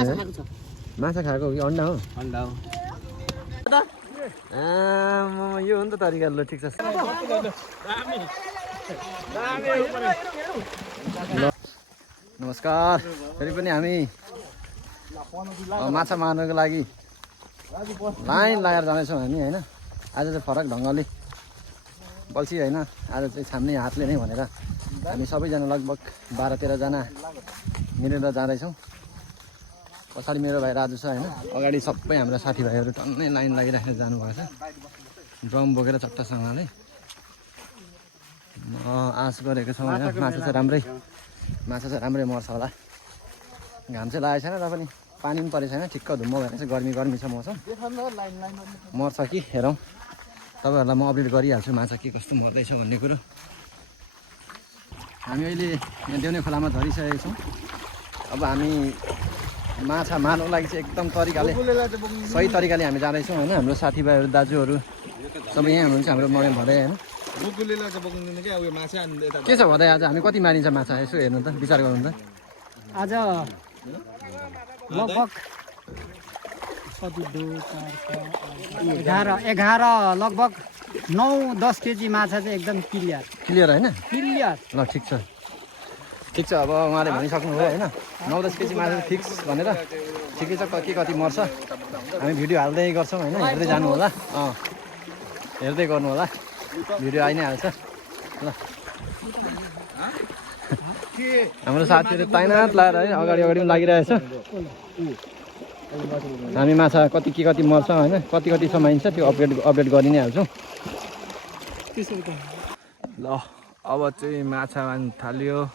माछा खाएको हो कि अन्डा हो? अन्डा हो। यो हो नि त तरिका। ल ठिक छ। नमस्कार। फेरि पनि हामी माछा मार्नको लागि लाइन लगाएर जाँदैछौँ हामी होइन। आज चाहिँ फरक ढङ्गले बल्छी होइन, आज चाहिँ छाम्ने हातले नै भनेर हामी सबैजना लगभग 12-13 जना मिलेर जाँदैछौँ। पछाडि मेरो भाइ राजु छ होइन, अगाडि सबै हाम्रा साथीभाइहरू टन्नै लाइन लागिराखेर जानुभएको छ ड्रम बोकेर चट्टासँगले। आश गरेको छौँ होइन माछा चाहिँ राम्रै मर्छ होला। घाम चाहिँ लागेको छैन र पनि पानी पनि परेको छैन, ठिक्क धुम्म भएर चाहिँ गर्मी छ मौसम। मर्छ कि हेरौँ, तपाईँहरूलाई म अपडेट गरिहाल्छु माछा के कस्तो मर्दैछ भन्ने कुरो। हामी अहिले यहाँ देउने खोलामा झरिसकेका छौँ। अब हामी माछा मार्नको लागि चाहिँ एकदम तरिकाले सही तरिकाले हामी जाँदैछौँ होइन। हाम्रो साथीभाइहरू दाजुहरू सबै यहाँ हुनुहुन्छ, हाम्रो मर्ने भदै होइन। के छ भदै आज हामी कति मारिन्छ माछा यसो हेर्नु त, विचार गर्नु त। आज लगभग 11 लगभग 9-10 केजी माछा चाहिँ एकदम क्लियर होइन। क्लियर। ल ठिक छ अब उहाँले भनिसक्नु भयो होइन। 9-10 केजी माछा फिक्स भनेर ठिकै छ। कति मर्छ हामी भिडियो हाल्दै गर्छौँ होइन, हेर्दै जानु होला। हेर्दै गर्नु होला, भिडियो आइ नै हाल्छ। ल हाम्रो साथीहरू तैनात लाएर है अगाडि पनि लागिरहेछ। हामी माछा कति मर्छ होइन, कति समाइन्छ त्यो अपडेट गरि नै हाल्छौँ। ल अब चाहिँ माछा मार्न थाल्यो।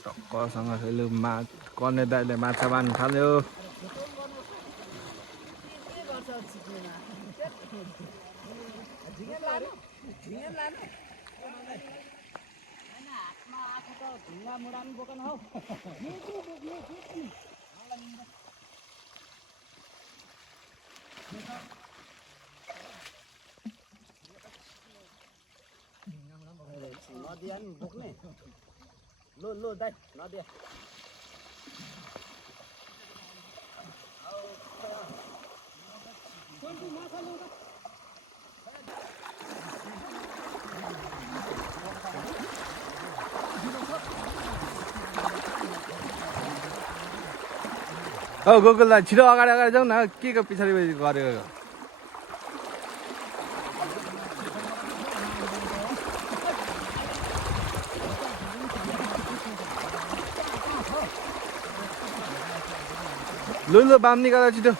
टक्कसँग खेल्यो कर्ने दाइले माछा मार्न थाल्यो। नदिया नि बोक्ने लो दाइ नदिया। औ गोकुल दाइ छिटो अगाडि जाउँ न, के को पछाडि गरेको। लु बाम निकाल छिटो।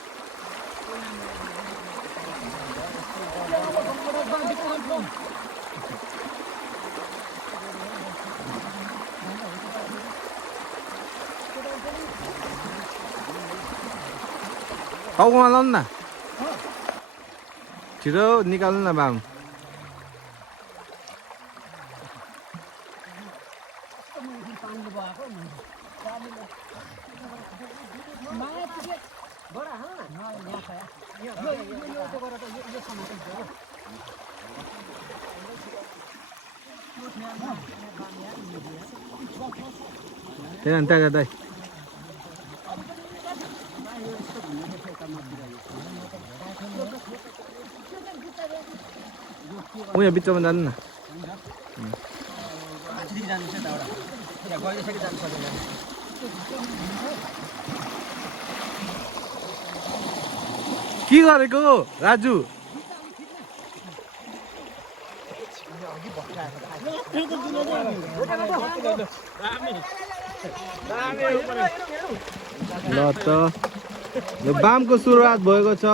टाउकोमा लाउनु न, छिटो निकाल्नु न बाम। त्यहाँ दाइ उयो बिचमा जानु न। के गरेको राजु? ल त यो बामको सुरुवात भएको छ।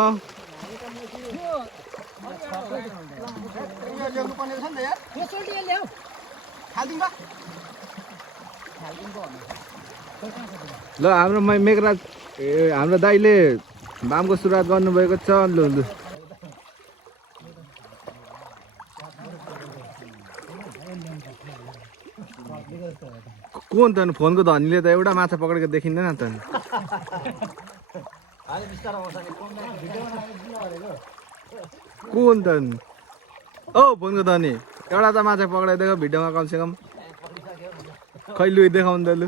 ल हाम्रो मेघराज हाम्रो दाइले बामको सुरुवात गर्नुभएको छ। लु को त फोनको धनीले त एउटा माछा पक्रेको देखिँदैन त। कुन त ओ फोनको त नि एउटा त माछा पक्राइदिएको भिडियोमा कमसेकम खै लु देखाउनु त लु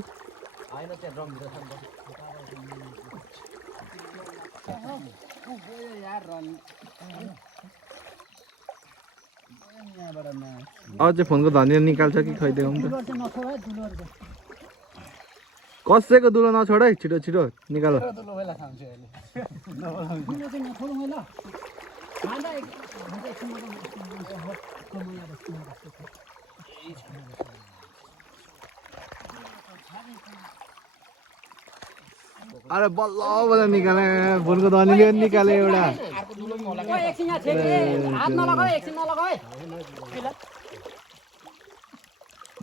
अझै फोनको धनी निकाल्छ कि खै देखाउनु त कसैको दुलो नछोड है छिटो छिटो निकाल अरे बल्ल बल्ल निकाले फोनको धनीले निकाले एउटा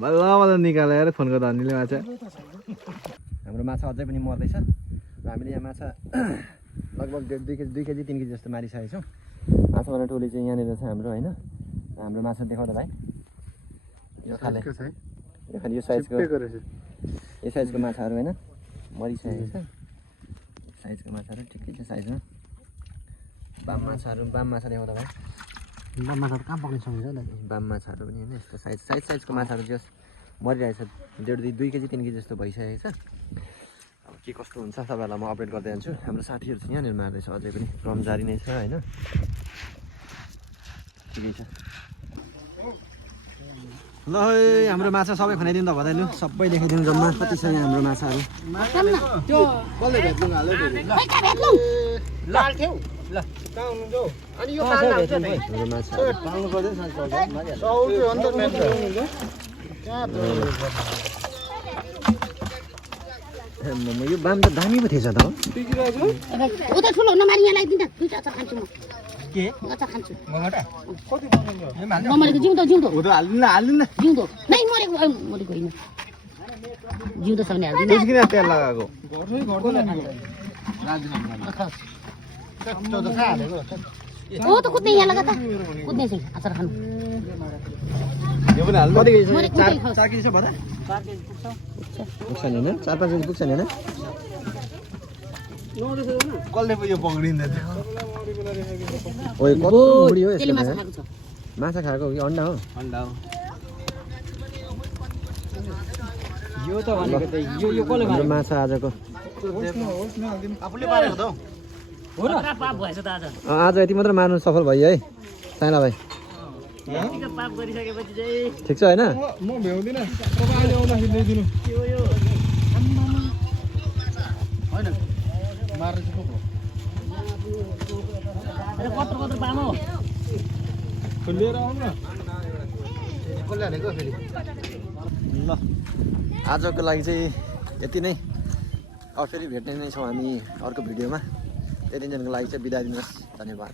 बल्ल बल्ल निकाले अरे फोनको धनीले माछा हाम्रो माछा अझै पनि मर्दैछ र हामीले यहाँ माछा लगभग 2 केजी 3 केजी जस्तो मारिसकेको छौँ माछा भन्ने टोली चाहिँ यहाँनिर छ हाम्रो होइन हाम्रो माछा देखाउँदा भाइ यो खाले यो खाले यो साइजको माछाहरू होइन मरिसकेको छ साइजको माछाहरू ठिकै छ साइजमा बाम माछाहरू देखाउँदा भाइ बाम माछाहरू कहाँ पक्रिन सक्छ बाम माछाहरू पनि होइन यस्तो साइजको माछाहरू जस मरिरहेको छ 2 केजी 3 केजी जस्तो भइसकेको छ अब के कस्तो हुन्छ तपाईँहरूलाई म अपडेट गर्दै जान्छु हाम्रो साथीहरू चाहिँ यहाँनिर मार्दैछ अझै पनि क्रम जारी नै छ होइन ठिकै छ ल है हाम्रो माछा सबै खनाइदिनु त भदाइलु सबै देखाइदिनु जम्मा कति छ यहाँ हाम्रो माछाहरू यो बाम त दामी पो थिएछ त उता ठुलो नमारी यहाँ लगाइदिन्छ दुईटा अचार खान्छु म के अचार खान्छु नमरेको जिउँदो जिउँदो हाल्दिन जिउँदो नै मरेको मरेको होइन जिउँदो छ भने हाल्दिनु किन तेल लगाएको ओ त कुद्ने यहाँ लगा त कुद्ने चाहिँ अचार खानु यो पनि हाल्नु कति केजी मरे छ कुदै 4 केजी छ भदा 4 केजी पुग्छ नि हैन 4-5 केजी पुग्छ नि हैन कसले पो यो पक्रिँदै थियो ओइ कस्तो मुडी हो त्यसले माछा यसले खाएको छ माछा खाएको हो कि अन्डा हो अन्डा हो यो त भनेको त यो कसले हाम्रो माछा आजको आफूले पारेको त हो र पाप भएछ त आज आज यति मात्र मार्नु सफल भयो है साइला भाइ यतिको पाप गरिसकेपछि चाहिँ ठिक छ हैन म भ्याउँदिन तपाईँ अहिले आउँदाखेरि ल्याइदिनु यो होइन मार्ने चाहिँ को अरे कत्रो पाम हो लिएर आउनु न कसले हालेको फेरि ल आजको लागि चाहिँ यति नै अब फेरि भेट्ने नै छौँ हामी अर्को भिडियोमा त्यति दिनको लागि चाहिँ बिदा दिनुहोस् धन्यवाद